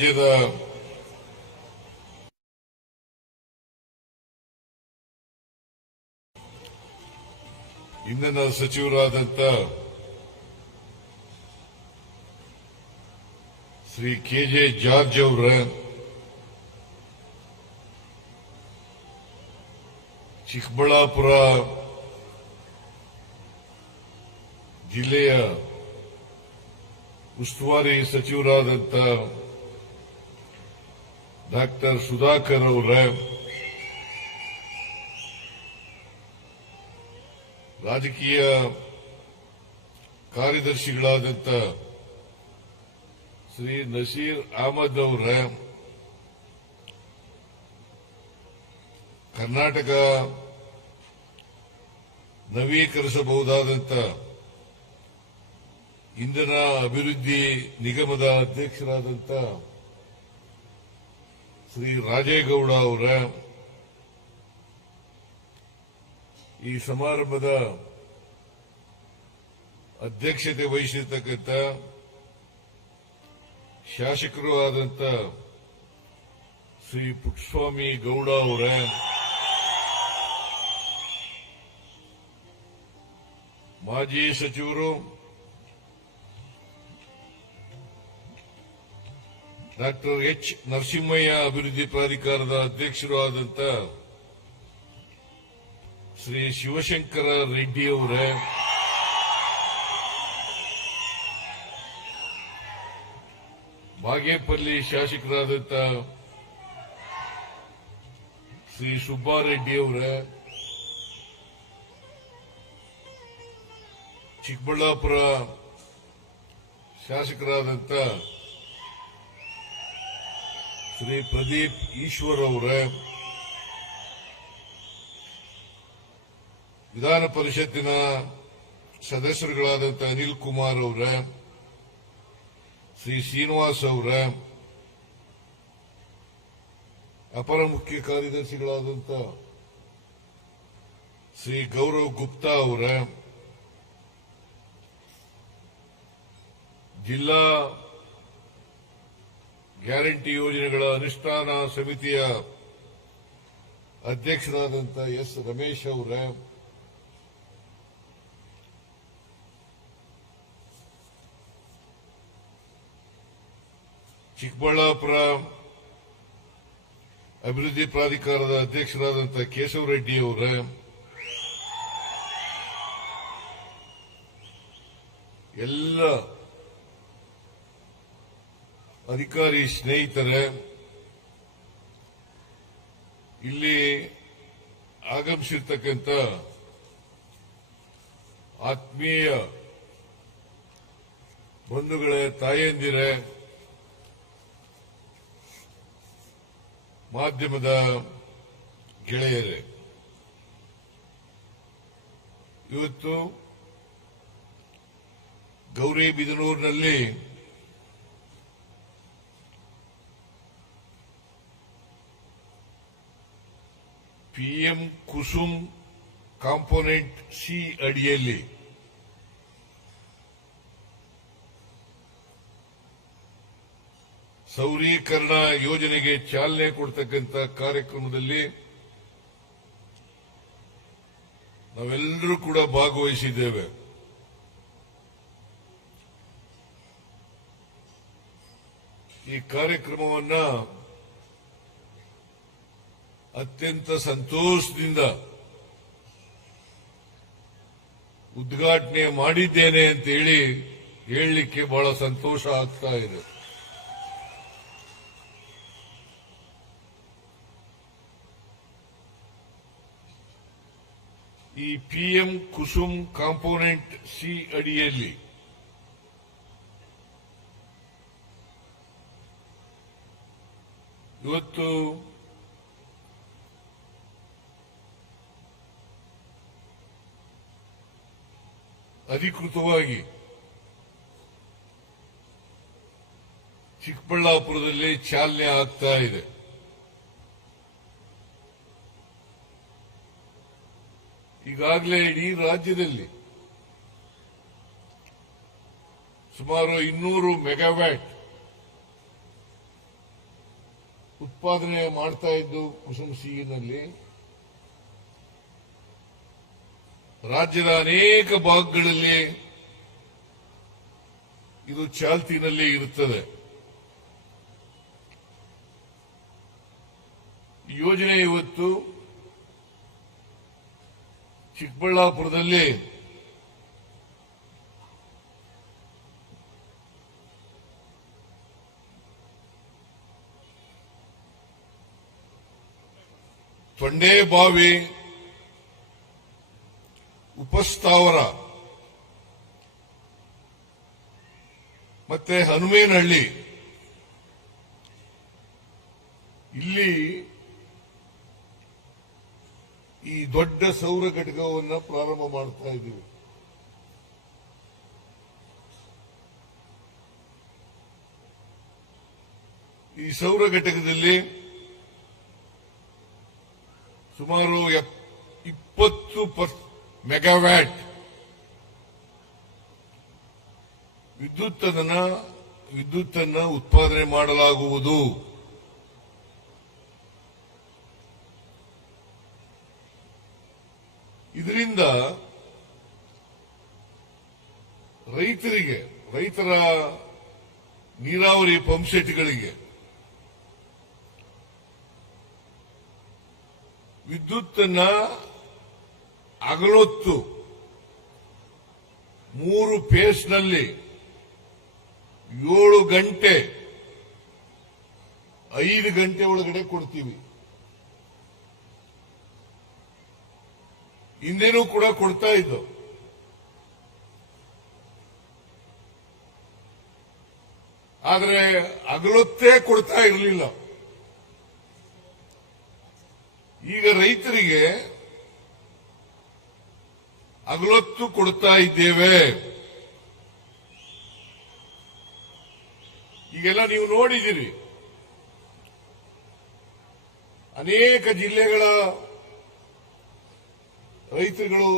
ये तो इंदन सचिव श्री के जे जारजर चिबापुर जिले उस्तुारी सचिव ಡಾಕ್ಟರ್ ಸುಧಾಕರ್ ಅವರೇ ರಾಜಕೀಯ ಕಾರ್ಯದರ್ಶಿಗಳಾದಂಥ ಶ್ರೀ ನಸೀರ್ ಅಹಮದ್ ಅವರೇ ಕರ್ನಾಟಕ ನವೀಕರಿಸಬಹುದಾದಂತ ಇಂಧನ ಅಭಿವೃದ್ಧಿ ನಿಗಮದ ಅಧ್ಯಕ್ಷರಾದಂಥ ಶ್ರೀ ರಾಜೇಗೌಡ ಅವರ ಈ ಸಮಾರಂಭದ ಅಧ್ಯಕ್ಷತೆ ವಹಿಸಿರ್ತಕ್ಕಂಥ ಶಾಸಕರು ಆದಂತ ಶ್ರೀ ಪುಟ್ಸ್ವಾಮಿ ಗೌಡ ಅವರ ಮಾಜಿ ಸಚಿವರು ಡಾಕ್ಟರ್ ಎಚ್ ನರಸಿಂಹಯ್ಯ ಅಭಿವೃದ್ಧಿ ಪ್ರಾಧಿಕಾರದ ಅಧ್ಯಕ್ಷರು ಆದಂತ ಶ್ರೀ ಶಿವಶಂಕರ ರೆಡ್ಡಿ ಅವರೇ ಬಾಗೇಪಲ್ಲಿ ಶಾಸಕರಾದಂಥ ಶ್ರೀ ಸುಬ್ಬಾರೆಡ್ಡಿ ಅವರೇ ಚಿಕ್ಕಬಳ್ಳಾಪುರ ಶಾಸಕರಾದಂಥ ಶ್ರೀ ಪ್ರದೀಪ್ ಈಶ್ವರ್ ಅವರೇ ವಿಧಾನ ಪರಿಷತ್ತಿನ ಸದಸ್ಯರುಗಳಾದಂಥ ಅನಿಲ್ ಕುಮಾರ್ ಅವರೇ ಶ್ರೀ ಶ್ರೀನಿವಾಸ್ ಅವರ ಅಪರ ಮುಖ್ಯ ಕಾರ್ಯದರ್ಶಿಗಳಾದಂಥ ಶ್ರೀ ಗೌರವ್ ಗುಪ್ತಾ ಅವರೇ ಜಿಲ್ಲಾ ಗ್ಯಾರಂಟಿ ಯೋಜನೆಗಳ ಅನುಷ್ಠಾನ ಸಮಿತಿಯ ಅಧ್ಯಕ್ಷರಾದಂಥ ಎಸ್ ರಮೇಶ್ ಅವರ ಚಿಕ್ಕಬಳ್ಳಾಪುರ ಅಭಿವೃದ್ಧಿ ಪ್ರಾಧಿಕಾರದ ಅಧ್ಯಕ್ಷರಾದಂಥ ಕೇಶವರೆಡ್ಡಿ ಅವರ ಎಲ್ಲ ಅಧಿಕಾರಿ ಸ್ನೇಹಿತರೆ ಇಲ್ಲಿ ಆಗಮಿಸಿರ್ತಕ್ಕಂಥ ಆತ್ಮೀಯ ಬಂಧುಗಳೇ ತಾಯಂದಿರೇ ಮಾಧ್ಯಮದ ಗೆಳೆಯರೇ ಇವತ್ತು ಗೌರಿಬಿದನೂರಿನಲ್ಲಿ PM M Kusum component C ಅಡಿಯಲ್ಲಿ ಸೌರೀಕರಣ ಯೋಜನೆಗೆ ಚಾಲನೆ ಕೊಡ್ತಕ್ಕಂಥ ಕಾರ್ಯಕ್ರಮದಲ್ಲಿ ನಾವೆಲ್ಲರೂ ಕೂಡ ಭಾಗವಹಿಸಿದ್ದೇವೆ ಈ ಕಾರ್ಯಕ್ರಮವನ್ನು ಅತ್ಯಂತ ಸಂತೋಷದಿಂದ ಉದ್ಘಾಟನೆ ಮಾಡಿದ್ದೇನೆ ಅಂತ ಹೇಳಿ ಹೇಳಲಿಕ್ಕೆ ಬಹಳ ಸಂತೋಷ ಆಗ್ತಾ ಇದೆ ಈ ಪಿಎಂ ಕುಸುಮ್ ಕಾಂಪೋನೆಂಟ್ ಸಿ ಅಡಿಯಲ್ಲಿ ಇವತ್ತು ಅಧಿಕೃತವಾಗಿ ಚಿಕ್ಕಬಳ್ಳಾಪುರದಲ್ಲಿ ಚಾಲನೆ ಆಗ್ತಾ ಇದೆ ಈಗಾಗಲೇ ಇಡೀ ರಾಜ್ಯದಲ್ಲಿ ಸುಮಾರು ಇನ್ನೂರು ಮೆಗಾವ್ಯಾಟ್ ಉತ್ಪಾದನೆ ಮಾಡ್ತಾ ಇದ್ದು ಕುಸುಮ್ ಸಿಹಿನಲ್ಲಿ ರಾಜ್ಯದ ಅನೇಕ ಭಾಗಗಳಲ್ಲಿ ಇದು ಚಾಲ್ತಿನಲ್ಲಿ ಇರುತ್ತದೆ ಯೋಜನೆ ಇವತ್ತು ಚಿಕ್ಕಬಳ್ಳಾಪುರದಲ್ಲಿ ತೊಂಡೇಬಾವಿ ಉಪಸ್ಥಾವರ ಮತ್ತೆ ಹನುಮೇನಹಳ್ಳಿ ಇಲ್ಲಿ ಈ ದೊಡ್ಡ ಸೌರ ಘಟಕವನ್ನು ಪ್ರಾರಂಭ ಮಾಡ್ತಾ ಇದ್ದೀವಿ ಈ ಸೌರ ಘಟಕದಲ್ಲಿ ಸುಮಾರು ಇಪ್ಪತ್ತು ಪರ್ಸೆಂಟ್ ಮೆಗಾವ್ಯಾಟ್ ವಿದ್ಯುತ್ ವಿದ್ಯುತ್ತನ್ನ ಉತ್ಪಾದನೆ ಮಾಡಲಾಗುವುದು ಇದರಿಂದ ರೈತರಿಗೆ ರೈತರ ನೀರಾವರಿ ಪಂಪ್ಸೆಟ್ಗಳಿಗೆ ವಿದ್ಯುತ್ತನ್ನ ಅಗಲೊತ್ತು ಮೂರು ಪೇಸ್ನಲ್ಲಿ ಏಳು ಗಂಟೆ ಐದು ಗಂಟೆ ಒಳಗಡೆ ಕೊಡ್ತೀವಿ ಹಿಂದೆನೂ ಕೂಡ ಕೊಡ್ತಾ ಇದ್ದು ಆದರೆ ಅಗಲೊತ್ತೇ ಕೊಡ್ತಾ ಇರಲಿಲ್ಲ ಈಗ ರೈತರಿಗೆ ಅಗಲೊತ್ತು ಕೊಡ್ತಾ ಇದ್ದೇವೆ ಈಗೆಲ್ಲ ನೀವು ನೋಡಿದ್ದೀರಿ ಅನೇಕ ಜಿಲ್ಲೆಗಳ ರೈತರುಗಳು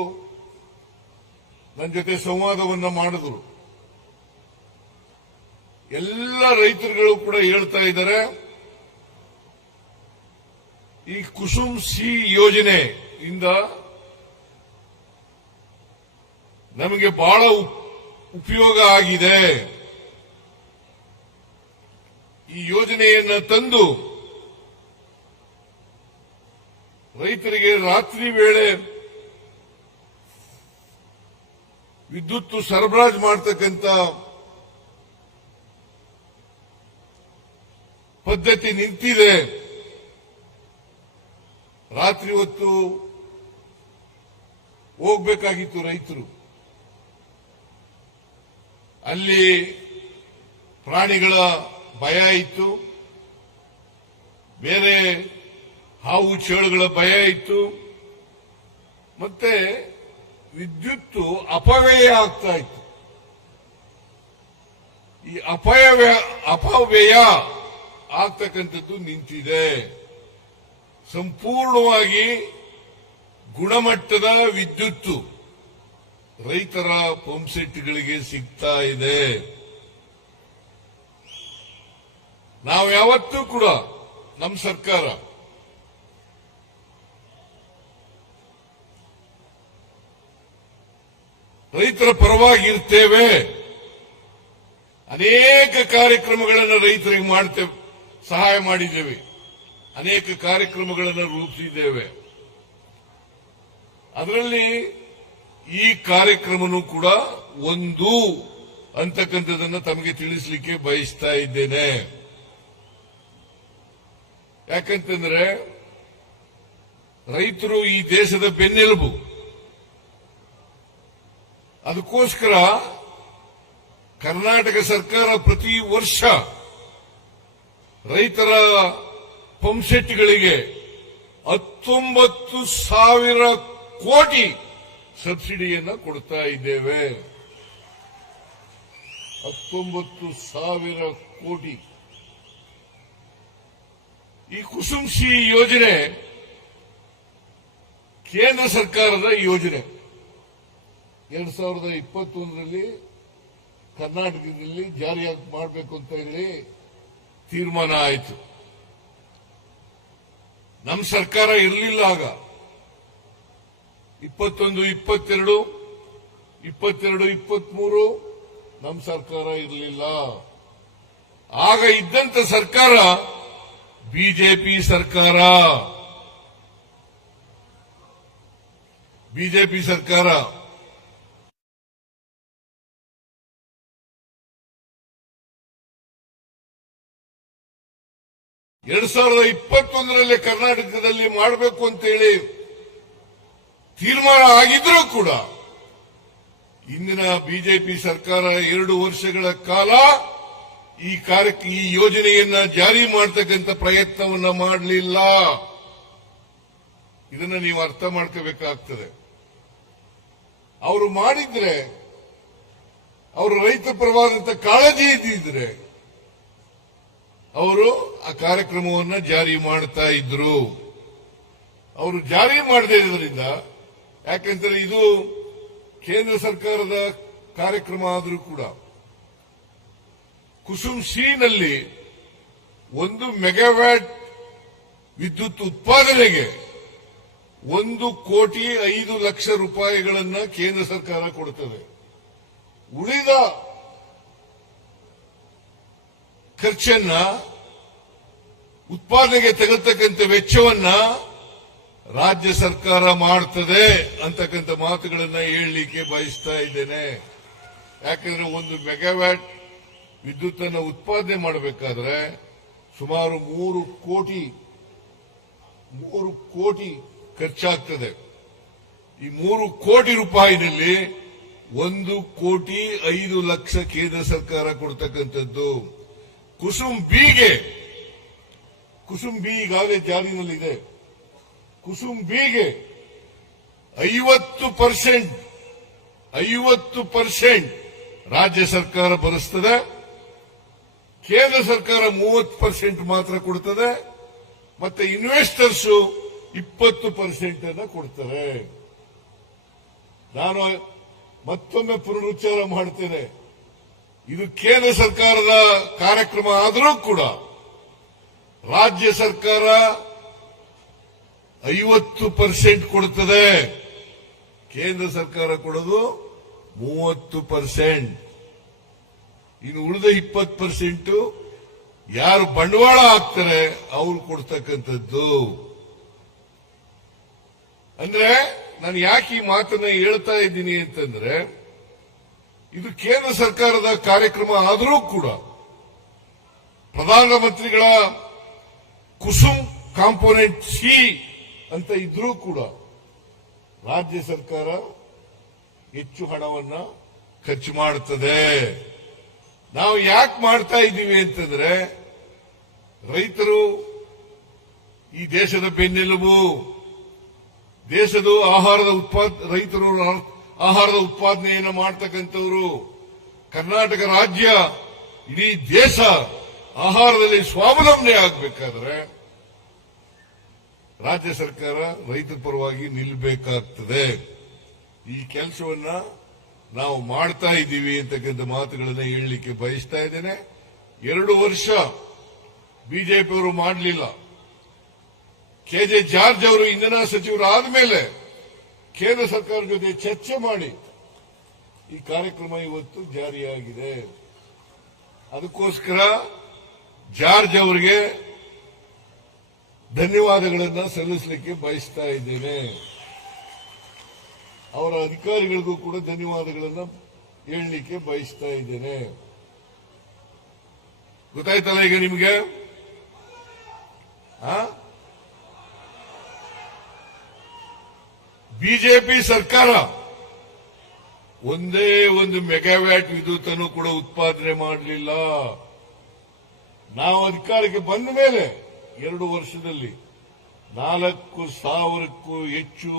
ನನ್ನ ಜೊತೆ ಸಂವಾದವನ್ನ ಮಾಡಿದ್ರು ಎಲ್ಲ ರೈತರುಗಳು ಕೂಡ ಹೇಳ್ತಾ ಇದ್ದಾರೆ ಈ ಕುಸುಮ್ ಸಿ ಯೋಜನೆ ನಮಗೆ ಬಹಳ ಉಪಯೋಗ ಆಗಿದೆ ಈ ಯೋಜನೆಯನ್ನು ತಂದು ರೈತರಿಗೆ ರಾತ್ರಿ ವೇಳೆ ವಿದ್ಯುತ್ ಸರಬರಾಜು ಮಾಡತಕ್ಕಂಥ ಪದ್ಧತಿ ನಿಂತಿದೆ ರಾತ್ರಿ ಹೊತ್ತು ಹೋಗ್ಬೇಕಾಗಿತ್ತು ರೈತರು ಅಲ್ಲಿ ಪ್ರಾಣಿಗಳ ಭಯ ಇತ್ತು ಬೇರೆ ಹಾವು ಚೇಳುಗಳ ಭಯ ಇತ್ತು ಮತ್ತೆ ವಿದ್ಯುತ್ತು ಅಪವ್ಯಯ ಆಗ್ತಾ ಇತ್ತು ಈ ಅಪಾಯ ಅಪವ್ಯಯ ಆಗ್ತಕ್ಕಂಥದ್ದು ನಿಂತಿದೆ ಸಂಪೂರ್ಣವಾಗಿ ಗುಣಮಟ್ಟದ ವಿದ್ಯುತ್ತು ರೈತರ ಪಂಪ್ಸೆಟ್ಗಳಿಗೆ ಸಿಗ್ತಾ ಇದೆ ನಾವು ಯಾವತ್ತೂ ಕೂಡ ನಮ್ಮ ಸರ್ಕಾರ ರೈತರ ಪರವಾಗಿರ್ತೇವೆ ಅನೇಕ ಕಾರ್ಯಕ್ರಮಗಳನ್ನು ರೈತರಿಗೆ ಮಾಡ್ತೇವೆ ಸಹಾಯ ಮಾಡಿದ್ದೇವೆ ಅನೇಕ ಕಾರ್ಯಕ್ರಮಗಳನ್ನು ರೂಪಿಸಿದ್ದೇವೆ ಅದರಲ್ಲಿ ಈ ಕಾರ್ಯಕ್ರಮನೂ ಕೂಡ ಒಂದು ಅಂತಕ್ಕಂಥದ್ದನ್ನು ತಮಗೆ ತಿಳಿಸಲಿಕ್ಕೆ ಬಯಸ್ತಾ ಇದ್ದೇನೆ ಯಾಕಂತಂದ್ರೆ ರೈತರು ಈ ದೇಶದ ಬೆನ್ನೆಲುಬು ಅದಕ್ಕೋಸ್ಕರ ಕರ್ನಾಟಕ ಸರ್ಕಾರ ಪ್ರತಿ ವರ್ಷ ರೈತರ ಪಂಪ್ಸೆಟ್ಗಳಿಗೆ ಹತ್ತೊಂಬತ್ತು ಸಾವಿರ ಕೋಟಿ ಸಬ್ಸಿಡಿಯನ್ನು ಕೊಡ್ತಾ ಇದ್ದೇವೆ ಹತ್ತೊಂಬತ್ತು ಸಾವಿರ ಕೋಟಿ ಈ ಕುಸುಂಶಿ ಯೋಜನೆ ಕೇಂದ್ರ ಸರ್ಕಾರದ ಯೋಜನೆ ಎರಡ್ ಸಾವಿರದ ಇಪ್ಪತ್ತೊಂದರಲ್ಲಿ ಕರ್ನಾಟಕದಲ್ಲಿ ಜಾರಿಯಾಗಿ ಮಾಡಬೇಕು ಅಂತ ಹೇಳಿ ತೀರ್ಮಾನ ಆಯಿತು ನಮ್ಮ ಸರ್ಕಾರ ಇರಲಿಲ್ಲ ಆಗ ಇಪ್ಪತ್ತೊಂದು ಇಪ್ಪತ್ತೆರಡು ಇಪ್ಪತ್ತೆರಡು ಇಪ್ಪತ್ಮೂರು ನಮ್ಮ ಸರ್ಕಾರ ಇರಲಿಲ್ಲ ಆಗ ಇದ್ದಂತ ಸರ್ಕಾರ ಬಿಜೆಪಿ ಸರ್ಕಾರ ಬಿಜೆಪಿ ಸರ್ಕಾರ ಎರಡ್ ಸಾವಿರದ ಇಪ್ಪತ್ತೊಂದರಲ್ಲಿ ಕರ್ನಾಟಕದಲ್ಲಿ ಮಾಡಬೇಕು ಅಂತೇಳಿ ತೀರ್ಮಾನ ಆಗಿದ್ರೂ ಕೂಡ ಇಂದಿನ ಬಿಜೆಪಿ ಸರ್ಕಾರ ಎರಡು ವರ್ಷಗಳ ಕಾಲ ಈ ಕಾರ್ಯಕ್ಕೆ ಈ ಯೋಜನೆಯನ್ನ ಜಾರಿ ಮಾಡತಕ್ಕಂಥ ಪ್ರಯತ್ನವನ್ನ ಮಾಡಲಿಲ್ಲ ಇದನ್ನ ನೀವು ಅರ್ಥ ಮಾಡ್ಕೋಬೇಕಾಗ್ತದೆ ಅವರು ಮಾಡಿದ್ರೆ ಅವರು ರೈತ ಪರವಾದಂತ ಕಾಳಜಿ ಇದ್ದಿದ್ರೆ ಅವರು ಆ ಕಾರ್ಯಕ್ರಮವನ್ನು ಜಾರಿ ಮಾಡ್ತಾ ಇದ್ರು ಅವರು ಜಾರಿ ಮಾಡದೇ ಇರೋದ್ರಿಂದ ಯಾಕೆಂದರೆ ಇದು ಕೇಂದ್ರ ಸರ್ಕಾರದ ಕಾರ್ಯಕ್ರಮ ಆದರೂ ಕೂಡ ಕುಸುಮ್ ಶ್ರೀನಲ್ಲಿ ಒಂದು ಮೆಗಾವ್ಯಾಟ್ ವಿದ್ಯುತ್ ಉತ್ಪಾದನೆಗೆ ಒಂದು ಕೋಟಿ ಐದು ಲಕ್ಷ ರೂಪಾಯಿಗಳನ್ನು ಕೇಂದ್ರ ಸರ್ಕಾರ ಕೊಡುತ್ತದೆ ಉಳಿದ ಖರ್ಚನ್ನ ಉತ್ಪಾದನೆಗೆ ತೆಗೆತಕ್ಕಂಥ ವೆಚ್ಚವನ್ನ ರಾಜ್ಯ ಸರ್ಕಾರ ಮಾಡ್ತದೆ ಅಂತಕ್ಕಂಥ ಮಾತುಗಳನ್ನ ಹೇಳಲಿಕ್ಕೆ ಬಯಸ್ತಾ ಇದ್ದೇನೆ ಯಾಕಂದ್ರೆ ಒಂದು ಮೆಗಾವ್ಯಾಟ್ ವಿದ್ಯುತ್ ಅನ್ನು ಉತ್ಪಾದನೆ ಮಾಡಬೇಕಾದ್ರೆ ಸುಮಾರು ಮೂರು ಕೋಟಿ ಮೂರು ಕೋಟಿ ಖರ್ಚಾಗ್ತದೆ ಈ ಮೂರು ಕೋಟಿ ರೂಪಾಯಿನಲ್ಲಿ ಒಂದು ಕೋಟಿ ಐದು ಲಕ್ಷ ಕೇಂದ್ರ ಸರ್ಕಾರ ಕೊಡ್ತಕ್ಕಂಥದ್ದು ಕುಸುಂಬಿಗೆ ಬಿಗೆ ಈಗಾಗಲೇ ಜಾರಿನಲ್ಲಿದೆ ಕುಸುಂಬಿಗೆ ಐವತ್ತು ಪರ್ಸೆಂಟ್ ಐವತ್ತು ಪರ್ಸೆಂಟ್ ರಾಜ್ಯ ಸರ್ಕಾರ ಬರೆಸ್ತದೆ ಕೇಂದ್ರ ಸರ್ಕಾರ ಮೂವತ್ತು ಪರ್ಸೆಂಟ್ ಮಾತ್ರ ಕೊಡ್ತದೆ ಮತ್ತೆ ಇನ್ವೆಸ್ಟರ್ಸ್ ಇಪ್ಪತ್ತು ಪರ್ಸೆಂಟ್ ಅನ್ನ ಕೊಡ್ತಾರೆ ನಾನು ಮತ್ತೊಮ್ಮೆ ಪುನರುಚ್ಚಾರ ಮಾಡ್ತೇನೆ ಇದು ಕೇಂದ್ರ ಸರ್ಕಾರದ ಕಾರ್ಯಕ್ರಮ ಆದರೂ ಕೂಡ ರಾಜ್ಯ ಸರ್ಕಾರ ಐವತ್ತು ಪರ್ಸೆಂಟ್ ಕೊಡ್ತದೆ ಕೇಂದ್ರ ಸರ್ಕಾರ ಕೊಡೋದು ಮೂವತ್ತು ಪರ್ಸೆಂಟ್ ಇನ್ನು ಉಳಿದ ಇಪ್ಪತ್ತು ಪರ್ಸೆಂಟ್ ಯಾರು ಬಂಡವಾಳ ಹಾಕ್ತಾರೆ ಅವ್ರು ಕೊಡ್ತಕ್ಕಂಥದ್ದು ಅಂದ್ರೆ ನಾನು ಯಾಕೆ ಈ ಮಾತನ್ನ ಹೇಳ್ತಾ ಇದ್ದೀನಿ ಅಂತಂದ್ರೆ ಇದು ಕೇಂದ್ರ ಸರ್ಕಾರದ ಕಾರ್ಯಕ್ರಮ ಆದರೂ ಕೂಡ ಪ್ರಧಾನಮಂತ್ರಿಗಳ ಕುಸುಮ್ ಕಾಂಪೋನೆಂಟ್ ಸಿ ಅಂತ ಇದ್ರೂ ಕೂಡ ರಾಜ್ಯ ಸರ್ಕಾರ ಹೆಚ್ಚು ಹಣವನ್ನ ಖರ್ಚು ಮಾಡುತ್ತದೆ ನಾವು ಯಾಕೆ ಮಾಡ್ತಾ ಇದ್ದೀವಿ ಅಂತಂದ್ರೆ ರೈತರು ಈ ದೇಶದ ಬೆನ್ನೆಲುಬು ದೇಶದ ಆಹಾರದ ಉತ್ಪಾದ ರೈತರು ಆಹಾರದ ಉತ್ಪಾದನೆಯನ್ನು ಮಾಡ್ತಕ್ಕಂಥವ್ರು ಕರ್ನಾಟಕ ರಾಜ್ಯ ಇಡೀ ದೇಶ ಆಹಾರದಲ್ಲಿ ಸ್ವಾವಲಂಬನೆ ಆಗಬೇಕಾದ್ರೆ ರಾಜ್ಯ ಸರ್ಕಾರ ರೈತ ಪರವಾಗಿ ನಿಲ್ಲಬೇಕಾಗ್ತದೆ ಈ ಕೆಲಸವನ್ನ ನಾವು ಮಾಡ್ತಾ ಇದ್ದೀವಿ ಅಂತಕ್ಕಂಥ ಮಾತುಗಳನ್ನು ಹೇಳಲಿಕ್ಕೆ ಬಯಸ್ತಾ ಇದ್ದೇನೆ ಎರಡು ವರ್ಷ ಅವರು ಮಾಡಲಿಲ್ಲ ಕೆಜೆ ಜಾರ್ಜ್ ಅವರು ಇಂಧನ ಸಚಿವರು ಮೇಲೆ ಕೇಂದ್ರ ಸರ್ಕಾರ ಜೊತೆ ಚರ್ಚೆ ಮಾಡಿ ಈ ಕಾರ್ಯಕ್ರಮ ಇವತ್ತು ಜಾರಿಯಾಗಿದೆ ಅದಕ್ಕೋಸ್ಕರ ಜಾರ್ಜ್ ಅವರಿಗೆ ಧನ್ಯವಾದಗಳನ್ನು ಸಲ್ಲಿಸಲಿಕ್ಕೆ ಬಯಸ್ತಾ ಇದ್ದೇನೆ ಅವರ ಅಧಿಕಾರಿಗಳಿಗೂ ಕೂಡ ಧನ್ಯವಾದಗಳನ್ನು ಹೇಳಲಿಕ್ಕೆ ಬಯಸ್ತಾ ಇದ್ದೇನೆ ಗೊತ್ತಾಯ್ತಲ್ಲ ಈಗ ನಿಮಗೆ ಬಿಜೆಪಿ ಸರ್ಕಾರ ಒಂದೇ ಒಂದು ಮೆಗಾವ್ಯಾಟ್ ವಿದ್ಯುತ್ ಅನ್ನು ಕೂಡ ಉತ್ಪಾದನೆ ಮಾಡಲಿಲ್ಲ ನಾವು ಅಧಿಕಾರಕ್ಕೆ ಬಂದ ಮೇಲೆ ಎರಡು ವರ್ಷದಲ್ಲಿ ನಾಲ್ಕು ಸಾವಿರಕ್ಕೂ ಹೆಚ್ಚು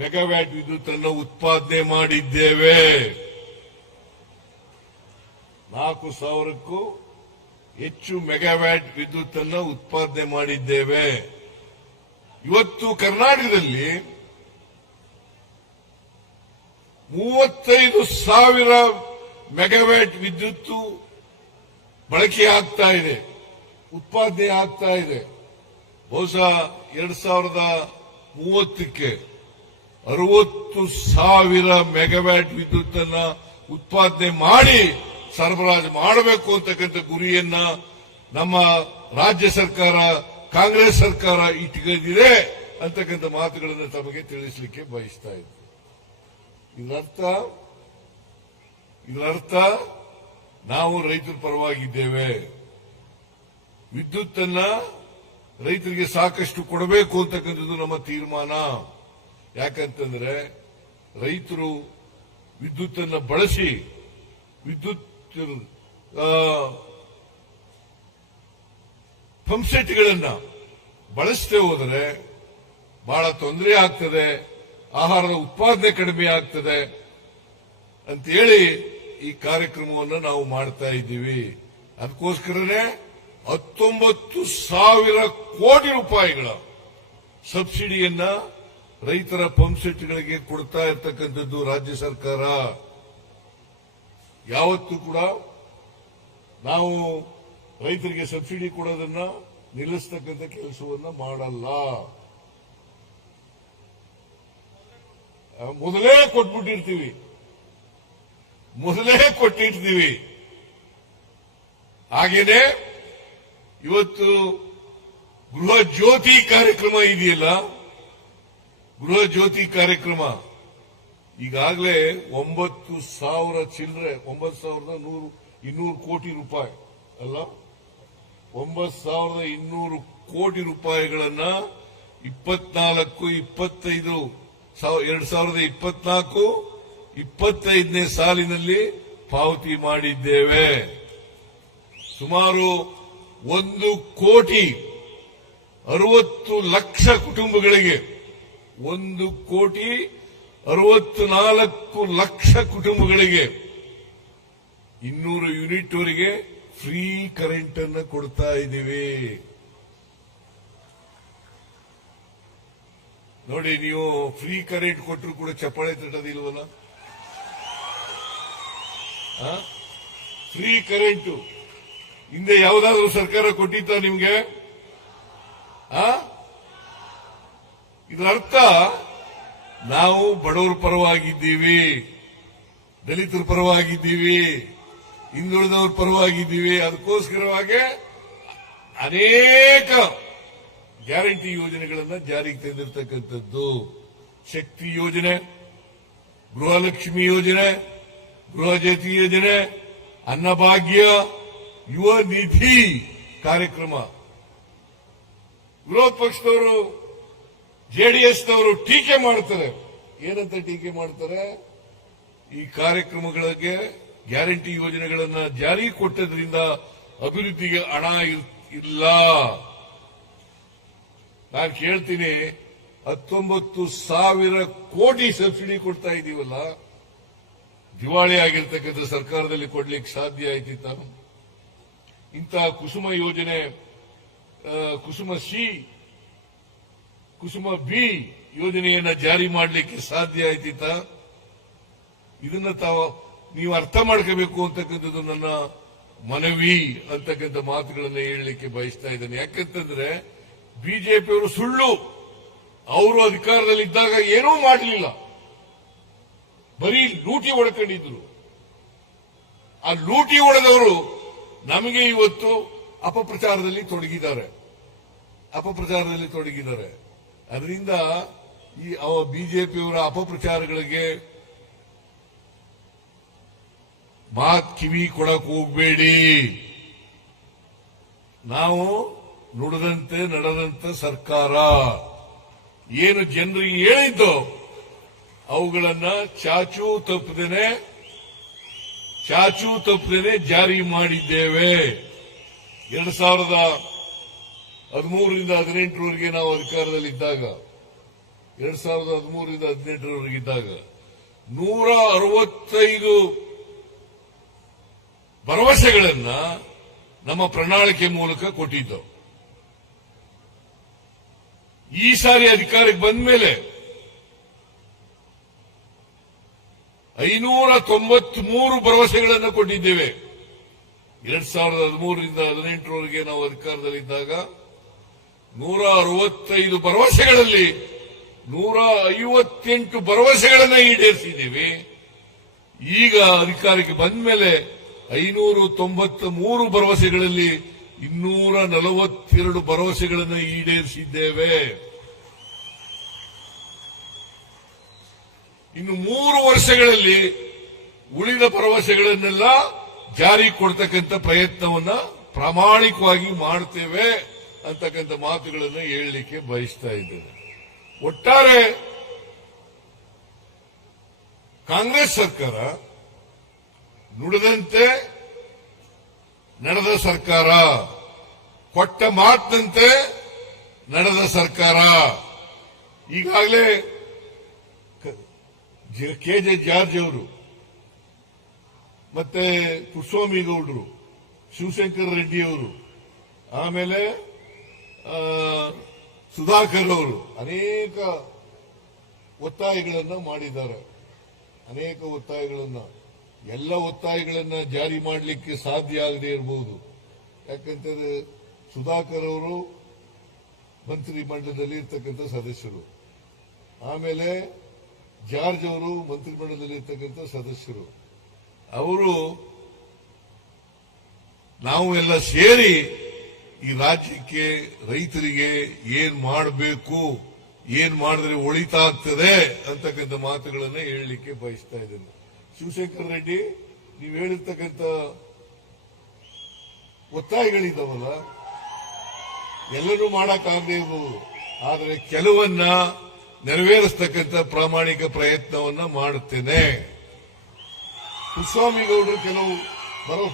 ಮೆಗಾವ್ಯಾಟ್ ವಿದ್ಯುತ್ ಅನ್ನು ಉತ್ಪಾದನೆ ಮಾಡಿದ್ದೇವೆ ನಾಲ್ಕು ಸಾವಿರಕ್ಕೂ ಹೆಚ್ಚು ಮೆಗಾವ್ಯಾಟ್ ವಿದ್ಯುತ್ ಅನ್ನು ಉತ್ಪಾದನೆ ಮಾಡಿದ್ದೇವೆ ಇವತ್ತು ಕರ್ನಾಟಕದಲ್ಲಿ ಮೂವತ್ತೈದು ಸಾವಿರ ಮೆಗಾವ್ಯಾಟ್ ವಿದ್ಯುತ್ ಬಳಕೆಯಾಗ್ತಾ ಇದೆ ಉತ್ಪಾದನೆ ಆಗ್ತಾ ಇದೆ ಬಹುಶಃ ಎರಡ್ ಸಾವಿರದ ಮೂವತ್ತಕ್ಕೆ ಅರವತ್ತು ಸಾವಿರ ಮೆಗಾವ್ಯಾಟ್ ವಿದ್ಯುತ್ ಅನ್ನ ಉತ್ಪಾದನೆ ಮಾಡಿ ಸರಬರಾಜು ಮಾಡಬೇಕು ಅಂತಕ್ಕಂಥ ಗುರಿಯನ್ನ ನಮ್ಮ ರಾಜ್ಯ ಸರ್ಕಾರ ಕಾಂಗ್ರೆಸ್ ಸರ್ಕಾರ ಇಟ್ಕೊಂಡಿದೆ ಅಂತಕ್ಕಂಥ ಮಾತುಗಳನ್ನು ತಮಗೆ ತಿಳಿಸಲಿಕ್ಕೆ ಬಯಸ್ತಾ ಇದ್ದೆ ಇದರರ್ಥ ಇದರರ್ಥ ನಾವು ರೈತರ ಪರವಾಗಿದ್ದೇವೆ ವಿದ್ಯುತ್ತನ್ನ ರೈತರಿಗೆ ಸಾಕಷ್ಟು ಕೊಡಬೇಕು ಅಂತಕ್ಕಂಥದ್ದು ನಮ್ಮ ತೀರ್ಮಾನ ಯಾಕಂತಂದ್ರೆ ರೈತರು ವಿದ್ಯುತ್ ಅನ್ನ ಬಳಸಿ ವಿದ್ಯುತ್ ಪಂಪ್ಸೆಟ್ಗಳನ್ನ ಬಳಸದೆ ಹೋದರೆ ಬಹಳ ತೊಂದರೆ ಆಗ್ತದೆ ಆಹಾರದ ಉತ್ಪಾದನೆ ಕಡಿಮೆ ಆಗ್ತದೆ ಅಂತೇಳಿ ಈ ಕಾರ್ಯಕ್ರಮವನ್ನು ನಾವು ಮಾಡ್ತಾ ಇದ್ದೀವಿ ಅದಕ್ಕೋಸ್ಕರನೇ ಹತ್ತೊಂಬತ್ತು ಸಾವಿರ ಕೋಟಿ ರೂಪಾಯಿಗಳ ಸಬ್ಸಿಡಿಯನ್ನ ರೈತರ ಪಂಪ್ಸೆಟ್ಗಳಿಗೆ ಕೊಡ್ತಾ ಇರತಕ್ಕಂಥದ್ದು ರಾಜ್ಯ ಸರ್ಕಾರ ಯಾವತ್ತೂ ಕೂಡ ನಾವು ರೈತರಿಗೆ ಸಬ್ಸಿಡಿ ಕೊಡೋದನ್ನ ನಿಲ್ಲಿಸ್ತಕ್ಕಂಥ ಕೆಲಸವನ್ನ ಮಾಡಲ್ಲ ಮೊದಲೇ ಕೊಟ್ಬಿಟ್ಟಿರ್ತೀವಿ ಮೊದಲೇ ಕೊಟ್ಟಿರ್ತೀವಿ ಹಾಗೇನೆ ಇವತ್ತು ಗೃಹ ಜ್ಯೋತಿ ಕಾರ್ಯಕ್ರಮ ಇದೆಯಲ್ಲ ಗೃಹ ಜ್ಯೋತಿ ಕಾರ್ಯಕ್ರಮ ಈಗಾಗಲೇ ಒಂಬತ್ತು ಸಾವಿರ ಚಿಲ್ಲರೆ ಒಂಬತ್ತು ಸಾವಿರದ ನೂರು ಇನ್ನೂರು ಕೋಟಿ ರೂಪಾಯಿ ಅಲ್ಲ ಒಂಬತ್ತು ಸಾವಿರದ ಇನ್ನೂರು ಕೋಟಿ ರೂಪಾಯಿಗಳನ್ನ ಇಪ್ಪತ್ನಾಲ್ಕು ಇಪ್ಪತ್ತೈದು ಎರಡ್ ಸಾವಿರದ ಇಪ್ಪತ್ನಾಲ್ಕು ಇಪ್ಪತ್ತೈದನೇ ಸಾಲಿನಲ್ಲಿ ಪಾವತಿ ಮಾಡಿದ್ದೇವೆ ಸುಮಾರು ಒಂದು ಕೋಟಿ ಅರವತ್ತು ಲಕ್ಷ ಕುಟುಂಬಗಳಿಗೆ ಒಂದು ಕೋಟಿ ಅರವತ್ತು ನಾಲ್ಕು ಲಕ್ಷ ಕುಟುಂಬಗಳಿಗೆ ಇನ್ನೂರು ಯೂನಿಟ್ ವರೆಗೆ ಫ್ರೀ ಕರೆಂಟ್ ಅನ್ನು ಕೊಡ್ತಾ ಇದ್ದೀವಿ ನೋಡಿ ನೀವು ಫ್ರೀ ಕರೆಂಟ್ ಕೊಟ್ಟರು ಕೂಡ ಚಪ್ಪಾಳೆ ತಟ್ಟೋದಿಲ್ವಲ್ಲ ಫ್ರೀ ಕರೆಂಟು ಹಿಂದೆ ಯಾವುದಾದ್ರೂ ಸರ್ಕಾರ ಕೊಟ್ಟಿತ್ತ ನಿಮ್ಗೆ ಇದರ ಅರ್ಥ ನಾವು ಬಡವರ ಪರವಾಗಿದ್ದೀವಿ ದಲಿತರ ಪರವಾಗಿದ್ದೀವಿ ಹಿಂದುಳಿದವ್ರ ಪರವಾಗಿದ್ದೀವಿ ಅದಕ್ಕೋಸ್ಕರವಾಗಿ ಅನೇಕ ಗ್ಯಾರಂಟಿ ಯೋಜನೆಗಳನ್ನು ಜಾರಿಗೆ ತಂದಿರತಕ್ಕಂಥದ್ದು ಶಕ್ತಿ ಯೋಜನೆ ಗೃಹಲಕ್ಷ್ಮಿ ಯೋಜನೆ ಗೃಹ ಯೋಜನೆ ಅನ್ನಭಾಗ್ಯ ಯುವ ನಿಧಿ ಕಾರ್ಯಕ್ರಮ ವಿರೋಧ ಪಕ್ಷದವರು ಜೆಡಿಎಸ್ನವರು ಟೀಕೆ ಮಾಡ್ತಾರೆ ಏನಂತ ಟೀಕೆ ಮಾಡ್ತಾರೆ ಈ ಕಾರ್ಯಕ್ರಮಗಳಿಗೆ ಗ್ಯಾರಂಟಿ ಯೋಜನೆಗಳನ್ನು ಜಾರಿ ಕೊಟ್ಟದ್ರಿಂದ ಅಭಿವೃದ್ಧಿಗೆ ಹಣ ಇಲ್ಲ ನಾನು ಕೇಳ್ತೀನಿ ಹತ್ತೊಂಬತ್ತು ಸಾವಿರ ಕೋಟಿ ಸಬ್ಸಿಡಿ ಕೊಡ್ತಾ ಇದೀವಲ್ಲ ದಿವಾಳಿ ಆಗಿರ್ತಕ್ಕಂಥ ಸರ್ಕಾರದಲ್ಲಿ ಕೊಡ್ಲಿಕ್ಕೆ ಸಾಧ್ಯ ನಾನು ಇಂತಹ ಕುಸುಮ ಯೋಜನೆ ಕುಸುಮ ಸಿ ಕುಸುಮ ಬಿ ಯೋಜನೆಯನ್ನ ಜಾರಿ ಮಾಡಲಿಕ್ಕೆ ಸಾಧ್ಯ ಆಯ್ತಿತ್ತ ಇದನ್ನ ತಾವು ನೀವು ಅರ್ಥ ಮಾಡ್ಕೋಬೇಕು ಅಂತಕ್ಕಂಥದ್ದು ನನ್ನ ಮನವಿ ಅಂತಕ್ಕಂಥ ಮಾತುಗಳನ್ನು ಹೇಳಲಿಕ್ಕೆ ಬಯಸ್ತಾ ಇದ್ದೇನೆ ಯಾಕಂತಂದ್ರೆ ಬಿಜೆಪಿಯವರು ಸುಳ್ಳು ಅವರು ಅಧಿಕಾರದಲ್ಲಿದ್ದಾಗ ಏನೂ ಮಾಡಲಿಲ್ಲ ಬರೀ ಲೂಟಿ ಹೊಡ್ಕೊಂಡಿದ್ರು ಆ ಲೂಟಿ ಹೊಡೆದವರು ನಮಗೆ ಇವತ್ತು ಅಪಪ್ರಚಾರದಲ್ಲಿ ತೊಡಗಿದ್ದಾರೆ ಅಪಪ್ರಚಾರದಲ್ಲಿ ತೊಡಗಿದ್ದಾರೆ ಅದರಿಂದ ಈ ಅವ ಬಿಜೆಪಿಯವರ ಅಪಪ್ರಚಾರಗಳಿಗೆ ಮಾತ್ ಕಿವಿ ಕೊಡಕ್ ಹೋಗ್ಬೇಡಿ ನಾವು ನುಡದಂತೆ ನಡೆದಂತ ಸರ್ಕಾರ ಏನು ಜನರಿಗೆ ಹೇಳಿದ್ದು ಅವುಗಳನ್ನ ಚಾಚೂ ತಪ್ಪದೇನೆ ಚಾಚೂ ತಪ್ಪದೆ ಜಾರಿ ಮಾಡಿದ್ದೇವೆ ಎರಡ್ ಸಾವಿರದ ಹದಿಮೂರರಿಂದ ಹದಿನೆಂಟರವರೆಗೆ ನಾವು ಅಧಿಕಾರದಲ್ಲಿದ್ದಾಗ ಎರಡ್ ಸಾವಿರದ ಹದಿಮೂರರಿಂದ ಹದಿನೆಂಟರವರೆಗಿದ್ದಾಗ ನೂರ ಅರವತ್ತೈದು ಭರವಸೆಗಳನ್ನ ನಮ್ಮ ಪ್ರಣಾಳಿಕೆ ಮೂಲಕ ಕೊಟ್ಟಿದ್ದವು ಈ ಸಾರಿ ಅಧಿಕಾರಕ್ಕೆ ಬಂದ ಮೇಲೆ ಐನೂರ ತೊಂಬತ್ ಮೂರು ಭರವಸೆಗಳನ್ನು ಕೊಟ್ಟಿದ್ದೇವೆ ಎರಡ್ ಸಾವಿರದ ಹದಿಮೂರರಿಂದ ಹದಿನೆಂಟರವರೆಗೆ ನಾವು ಅಧಿಕಾರದಲ್ಲಿದ್ದಾಗ ನೂರ ಅರವತ್ತೈದು ಭರವಸೆಗಳಲ್ಲಿ ನೂರ ಐವತ್ತೆಂಟು ಭರವಸೆಗಳನ್ನು ಈಡೇರಿಸಿದ್ದೀವಿ ಈಗ ಅಧಿಕಾರಕ್ಕೆ ಬಂದ ಮೇಲೆ ಐನೂರು ತೊಂಬತ್ತ ಮೂರು ಭರವಸೆಗಳಲ್ಲಿ ಇನ್ನೂರ ನಲವತ್ತೆರಡು ಭರವಸೆಗಳನ್ನು ಈಡೇರಿಸಿದ್ದೇವೆ ಇನ್ನು ಮೂರು ವರ್ಷಗಳಲ್ಲಿ ಉಳಿದ ಭರವಸೆಗಳನ್ನೆಲ್ಲ ಜಾರಿ ಕೊಡ್ತಕ್ಕಂಥ ಪ್ರಯತ್ನವನ್ನ ಪ್ರಾಮಾಣಿಕವಾಗಿ ಮಾಡ್ತೇವೆ ಅಂತಕ್ಕಂಥ ಮಾತುಗಳನ್ನು ಹೇಳಲಿಕ್ಕೆ ಬಯಸ್ತಾ ಇದ್ದೇನೆ ಒಟ್ಟಾರೆ ಕಾಂಗ್ರೆಸ್ ಸರ್ಕಾರ ನುಡಿದಂತೆ ನಡೆದ ಸರ್ಕಾರ ಕೊಟ್ಟ ಮಾತಿನಂತೆ ನಡೆದ ಸರ್ಕಾರ ಈಗಾಗಲೇ ಕೆ ಜೆ ಜಾರ್ಜ್ ಅವರು ಮತ್ತೆ ಗೌಡರು ಶಿವಶಂಕರ್ ರೆಡ್ಡಿ ಅವರು ಆಮೇಲೆ ಸುಧಾಕರ್ ಅವರು ಅನೇಕ ಒತ್ತಾಯಗಳನ್ನು ಮಾಡಿದ್ದಾರೆ ಅನೇಕ ಒತ್ತಾಯಗಳನ್ನು ಎಲ್ಲ ಒತ್ತಾಯಗಳನ್ನು ಜಾರಿ ಮಾಡಲಿಕ್ಕೆ ಸಾಧ್ಯ ಆಗದೆ ಇರಬಹುದು ಯಾಕಂತಂದ್ರೆ ಸುಧಾಕರ್ ಅವರು ಮಂತ್ರಿ ಮಂಡಲದಲ್ಲಿ ಇರ್ತಕ್ಕಂಥ ಸದಸ್ಯರು ಆಮೇಲೆ ಜಾರ್ಜ್ ಅವರು ಮಂತ್ರಿಮಂಡಲದಲ್ಲಿ ಇರ್ತಕ್ಕಂಥ ಸದಸ್ಯರು ಅವರು ನಾವು ಎಲ್ಲ ಸೇರಿ ಈ ರಾಜ್ಯಕ್ಕೆ ರೈತರಿಗೆ ಏನ್ ಮಾಡಬೇಕು ಏನ್ ಮಾಡಿದ್ರೆ ಒಳಿತಾಗ್ತದೆ ಅಂತಕ್ಕಂಥ ಮಾತುಗಳನ್ನು ಹೇಳಲಿಕ್ಕೆ ಬಯಸ್ತಾ ಇದ್ದೇನೆ ಶಿವಶಂಕರ ರೆಡ್ಡಿ ನೀವು ಹೇಳಿರ್ತಕ್ಕಂಥ ಒತ್ತಾಯಗಳಿದ್ದಾವಲ್ಲ ಎಲ್ಲರೂ ಮಾಡಕ್ಕಾಗದೇ ಆದರೆ ಕೆಲವನ್ನ ನೆರವೇರಿಸ್ತಕ್ಕಂಥ ಪ್ರಾಮಾಣಿಕ ಪ್ರಯತ್ನವನ್ನ ಮಾಡುತ್ತೇನೆ ಕುಸ್ವಾಮಿಗೌಡರು ಕೆಲವು ಬರೋ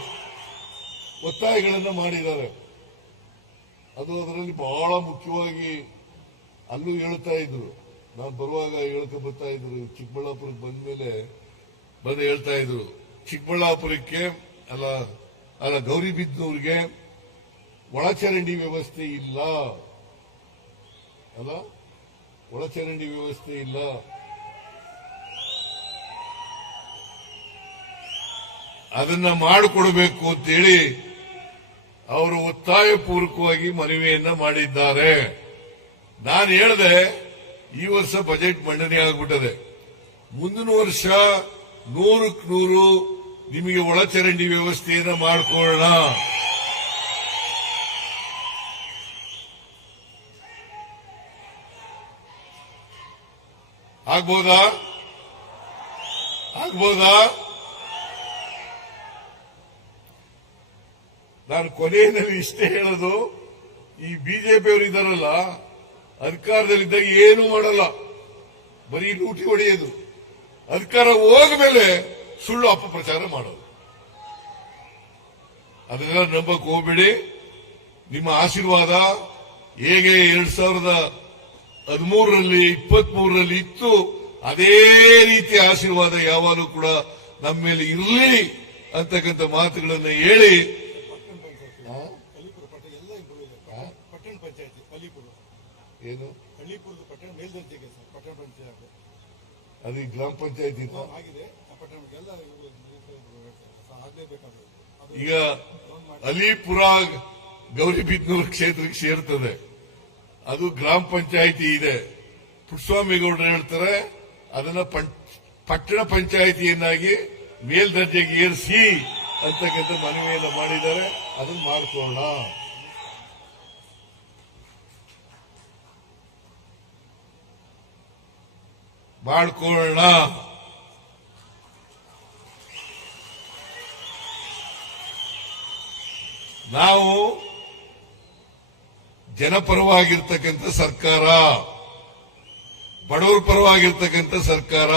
ಒತ್ತಾಯಗಳನ್ನು ಮಾಡಿದ್ದಾರೆ ಅದು ಅದರಲ್ಲಿ ಬಹಳ ಮುಖ್ಯವಾಗಿ ಅಲ್ಲೂ ಹೇಳ್ತಾ ಇದ್ರು ನಾನು ಬರುವಾಗ ಹೇಳ್ತಾ ಬರ್ತಾ ಇದ್ರು ಚಿಕ್ಕಬಳ್ಳಾಪುರಕ್ಕೆ ಬಂದ ಮೇಲೆ ಬಂದು ಹೇಳ್ತಾ ಇದ್ರು ಚಿಕ್ಕಬಳ್ಳಾಪುರಕ್ಕೆ ಅಲ್ಲ ಅಲ್ಲ ಬಿದ್ದವ್ರಿಗೆ ಒಳಚರಂಡಿ ವ್ಯವಸ್ಥೆ ಇಲ್ಲ ಅಲ್ಲ ಒಳಚರಂಡಿ ವ್ಯವಸ್ಥೆ ಇಲ್ಲ ಅದನ್ನ ಮಾಡಿಕೊಡಬೇಕು ಅಂತೇಳಿ ಅವರು ಒತ್ತಾಯಪೂರ್ವಕವಾಗಿ ಮನವಿಯನ್ನ ಮಾಡಿದ್ದಾರೆ ನಾನು ಹೇಳಿದೆ ಈ ವರ್ಷ ಬಜೆಟ್ ಮಂಡನೆ ಆಗ್ಬಿಟ್ಟದೆ ಮುಂದಿನ ವರ್ಷ ನೂರಕ್ಕೆ ನೂರು ನಿಮಗೆ ಒಳಚರಂಡಿ ವ್ಯವಸ್ಥೆಯನ್ನ ಮಾಡಿಕೊಳ್ಳೋಣ ಆಗ್ಬೋದಾ ಆಗ್ಬೋದಾ ನಾನು ಕೊನೆಯಲ್ಲಿ ಇಷ್ಟೇ ಹೇಳೋದು ಈ ಬಿಜೆಪಿಯವರು ಇದ್ದಾರಲ್ಲ ಅಧಿಕಾರದಲ್ಲಿದ್ದಾಗ ಏನು ಮಾಡಲ್ಲ ಬರೀ ಲೂಟಿ ಹೊಡೆಯೋದು ಅಧಿಕಾರ ಹೋಗ್ಮೇಲೆ ಸುಳ್ಳು ಅಪಪ್ರಚಾರ ಮಾಡೋದು ಅದನ್ನೆಲ್ಲ ನಂಬಕ್ ಹೋಗ್ಬೇಡಿ ನಿಮ್ಮ ಆಶೀರ್ವಾದ ಹೇಗೆ ಎರಡ್ ಸಾವಿರದ ಹದಿಮೂರರಲ್ಲಿ ಇಪ್ಪತ್ಮೂರರಲ್ಲಿ ಮೂರರಲ್ಲಿ ಇತ್ತು ಅದೇ ರೀತಿಯ ಆಶೀರ್ವಾದ ಯಾವಾಗಲೂ ಕೂಡ ನಮ್ಮ ಮೇಲೆ ಇರಲಿ ಅಂತಕ್ಕಂಥ ಮಾತುಗಳನ್ನು ಹೇಳಿ ಏನು ಅದು ಗ್ರಾಮ ಪಂಚಾಯತಿ ಈಗ ಅಲಿಪುರ ಗೌರಿಬಿದ್ನೂರು ಕ್ಷೇತ್ರಕ್ಕೆ ಸೇರ್ತದೆ ಅದು ಗ್ರಾಮ ಪಂಚಾಯಿತಿ ಇದೆ ಪುಟ್ಟಸ್ವಾಮಿಗೌಡರು ಹೇಳ್ತಾರೆ ಅದನ್ನ ಪಟ್ಟಣ ಪಂಚಾಯಿತಿಯನ್ನಾಗಿ ಮೇಲ್ದರ್ಜೆಗೆ ಏರಿಸಿ ಅಂತಕ್ಕಂಥ ಮನವಿಯನ್ನು ಮಾಡಿದ್ದಾರೆ ಅದನ್ನು ಮಾಡಿಕೊಳ್ಳೋಣ ಮಾಡಿಕೊಳ್ಳೋಣ ನಾವು ಜನಪರವಾಗಿರ್ತಕ್ಕಂಥ ಸರ್ಕಾರ ಬಡವರ ಪರವಾಗಿರ್ತಕ್ಕಂಥ ಸರ್ಕಾರ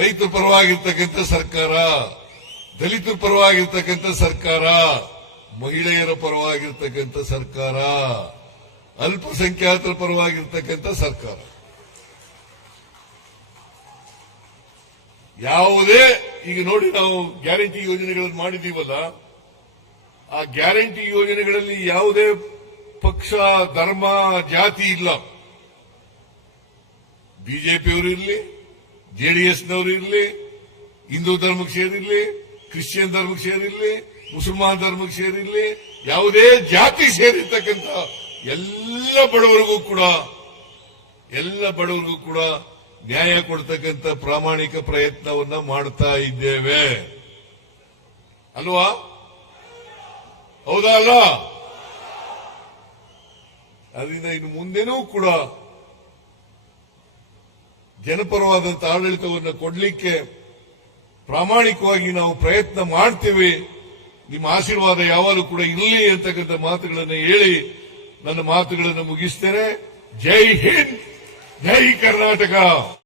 ರೈತ ಪರವಾಗಿರ್ತಕ್ಕಂಥ ಸರ್ಕಾರ ದಲಿತ ಪರವಾಗಿರ್ತಕ್ಕಂಥ ಸರ್ಕಾರ ಮಹಿಳೆಯರ ಪರವಾಗಿರ್ತಕ್ಕಂಥ ಸರ್ಕಾರ ಅಲ್ಪಸಂಖ್ಯಾತರ ಪರವಾಗಿರ್ತಕ್ಕಂಥ ಸರ್ಕಾರ ಯಾವುದೇ ಈಗ ನೋಡಿ ನಾವು ಗ್ಯಾರಂಟಿ ಯೋಜನೆಗಳನ್ನು ಮಾಡಿದ್ದೀವಲ್ಲ ಆ ಗ್ಯಾರಂಟಿ ಯೋಜನೆಗಳಲ್ಲಿ ಯಾವುದೇ ಪಕ್ಷ ಧರ್ಮ ಜಾತಿ ಇಲ್ಲ ಬಿಜೆಪಿಯವರು ಇರಲಿ ಜೆಡಿಎಸ್ನವರು ಇರಲಿ ಹಿಂದೂ ಧರ್ಮಕ್ಕೆ ಸೇರಿರಲಿ ಕ್ರಿಶ್ಚಿಯನ್ ಧರ್ಮಕ್ಕೆ ಸೇರಿರಲಿ ಮುಸಲ್ಮಾನ್ ಧರ್ಮಕ್ಕೆ ಸೇರಿರಲಿ ಯಾವುದೇ ಜಾತಿ ಸೇರಿರ್ತಕ್ಕಂಥ ಎಲ್ಲ ಬಡವರಿಗೂ ಕೂಡ ಎಲ್ಲ ಬಡವರಿಗೂ ಕೂಡ ನ್ಯಾಯ ಕೊಡ್ತಕ್ಕಂಥ ಪ್ರಾಮಾಣಿಕ ಪ್ರಯತ್ನವನ್ನ ಮಾಡ್ತಾ ಇದ್ದೇವೆ ಅಲ್ವಾ ಹೌದಾ ಅಲ್ಲ ಅದರಿಂದ ಇನ್ನು ಮುಂದೆನೂ ಕೂಡ ಜನಪರವಾದಂತಹ ಆಡಳಿತವನ್ನು ಕೊಡಲಿಕ್ಕೆ ಪ್ರಾಮಾಣಿಕವಾಗಿ ನಾವು ಪ್ರಯತ್ನ ಮಾಡ್ತೇವೆ ನಿಮ್ಮ ಆಶೀರ್ವಾದ ಯಾವಾಗಲೂ ಕೂಡ ಇರಲಿ ಅಂತಕ್ಕಂಥ ಮಾತುಗಳನ್ನು ಹೇಳಿ ನನ್ನ ಮಾತುಗಳನ್ನು ಮುಗಿಸ್ತೇನೆ ಜೈ ಹಿಂದ್ ಜೈ ಕರ್ನಾಟಕ